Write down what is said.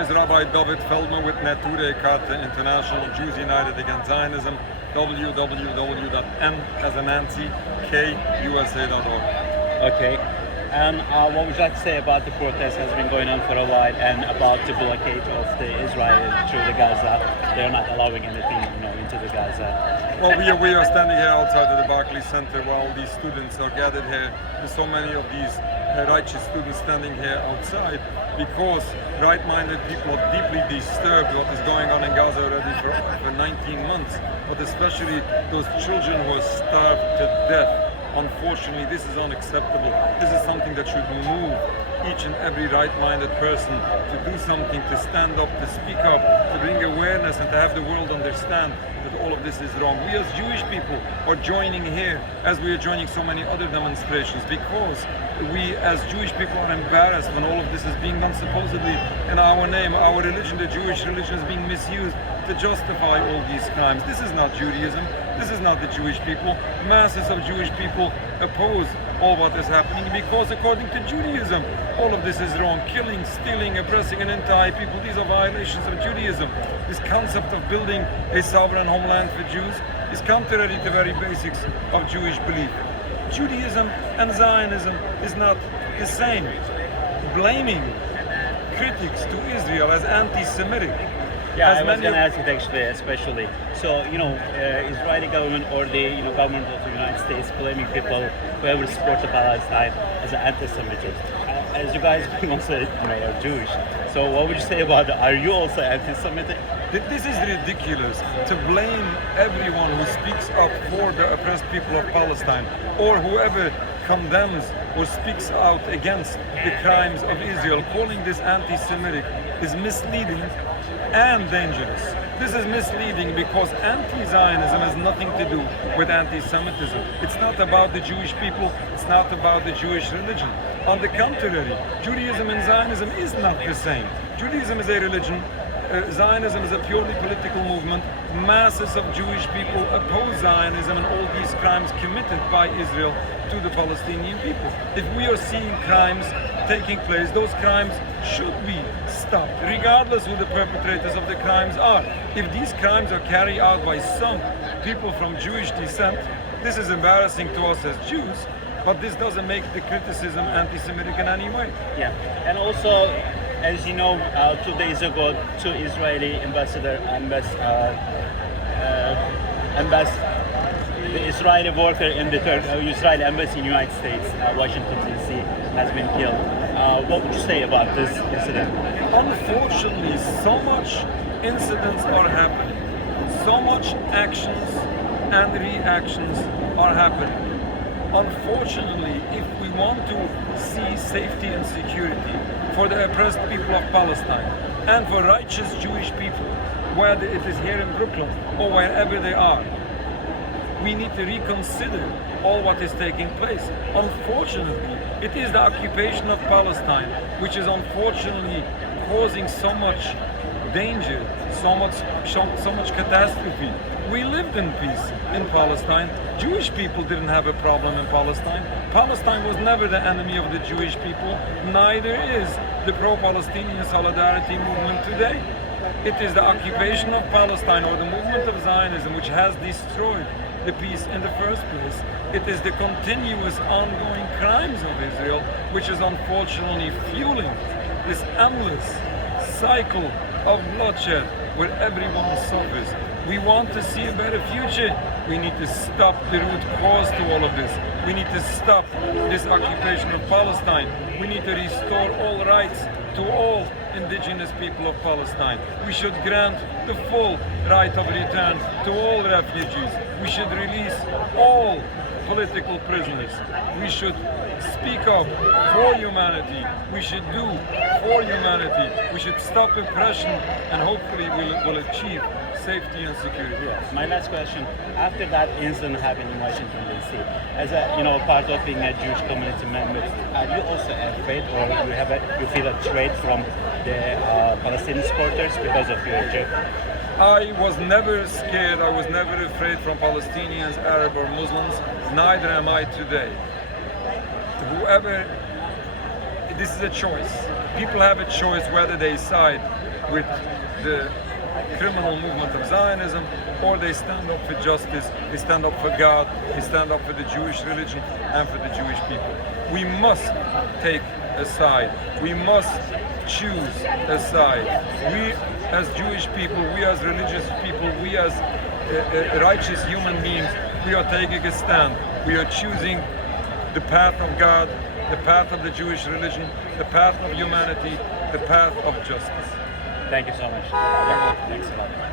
is Rabbi Dovid Feldman with Neture Karte International, Jews United Against Zionism, www.n as a Nancy, kusa.org. Okay. And what would you like to say about the protest has been going on for a while and about the blockade of the Israel through the Gaza? They're not allowing anything, into the Gaza. Well, we are standing here outside of the Barclays Center while these students are gathered here. There's so many of these righteous students standing here outside because right-minded people are deeply disturbed what is going on in Gaza already for 19 months, but especially those children who are starved to death. Unfortunately, this is unacceptable. This is something that should move each and every right-minded person to do something, to stand up, to speak up, to bring awareness and to have the world understand that all of this is wrong. We as Jewish people are joining here as we are joining so many other demonstrations because we as Jewish people are embarrassed when all of this is being done supposedly in our name. Our religion, the Jewish religion, is being misused to justify all these crimes. This is not Judaism. This is not the Jewish people. Masses of Jewish people oppose all what is happening because according to Judaism, all of this is wrong. Killing, stealing, oppressing an entire people, these are violations of Judaism. This concept of building a sovereign homeland for Jews is contrary to very basics of Jewish belief. Judaism and Zionism is not the same. Blaming critics to Israel as anti-Semitic. Yeah, I was going to ask it actually, especially. So, Israeli government or the government of the United States blaming people who ever support Palestine as an anti-Semitic. As you guys also, are Jewish. So, what would you say about that? Are you also anti-Semitic? This is ridiculous to blame everyone who speaks up for the oppressed people of Palestine or whoever condemns or speaks out against the crimes of Israel. Calling this anti-Semitic is misleading and dangerous. This is misleading because anti-Zionism has nothing to do with anti-Semitism. It's not about the Jewish people, it's not about the Jewish religion. On the contrary, Judaism and Zionism is not the same. Judaism is a religion, Zionism is a purely political movement. Masses of Jewish people oppose Zionism and all these crimes committed by Israel to the Palestinian people. If we are seeing crimes taking place, those crimes should be stopped, regardless who the perpetrators of the crimes are. If these crimes are carried out by some people from Jewish descent, this is embarrassing to us as Jews, but this doesn't make the criticism anti-Semitic in any way. Yeah, and also, as you know, 2 days ago, two Israeli the Israeli worker in the Israeli embassy in the United States, Washington D.C., has been killed. What would you say about this incident? Unfortunately, so much incidents are happening. So much actions and reactions are happening. Unfortunately, if we want to see safety and security for the oppressed people of Palestine and for righteous Jewish people, whether it is here in Brooklyn or wherever they are, we need to reconsider all what is taking place. Unfortunately, it is the occupation of Palestine which is unfortunately causing so much danger, so much catastrophe. We lived in peace in Palestine. Jewish people didn't have a problem in Palestine. Palestine was never the enemy of the Jewish people, neither is the pro-Palestinian solidarity movement today. It is the occupation of Palestine or the movement of Zionism which has destroyed the peace in the first place. It is the continuous ongoing crimes of Israel which is unfortunately fueling this endless cycle of bloodshed where everyone suffers. We want to see a better future. We need to stop the root cause to all of this. We need to stop this occupation of Palestine. We need to restore all rights to all indigenous people of Palestine. We should grant the full right of return to all refugees. We should release all political prisoners. We should speak up for humanity. We should do for humanity. We should stop oppression and hopefully we'll achieve safety and security. Yes. My last question: after that incident happened in Washington D.C., as a part of being a Jewish community member, are you also afraid, or you feel a threat from the Palestinian supporters because of your job? I was never scared. I was never afraid from Palestinians, Arab or Muslims. Neither am I today. this is a choice. People have a choice whether they side with the criminal movement of Zionism, or they stand up for justice, they stand up for God, they stand up for the Jewish religion and for the Jewish people. We must take a side. We must choose a side. We as Jewish people, we as religious people, we as righteous human beings, we are taking a stand. We are choosing the path of God, the path of the Jewish religion, the path of humanity, the path of justice. Thank you so much. Thanks a lot.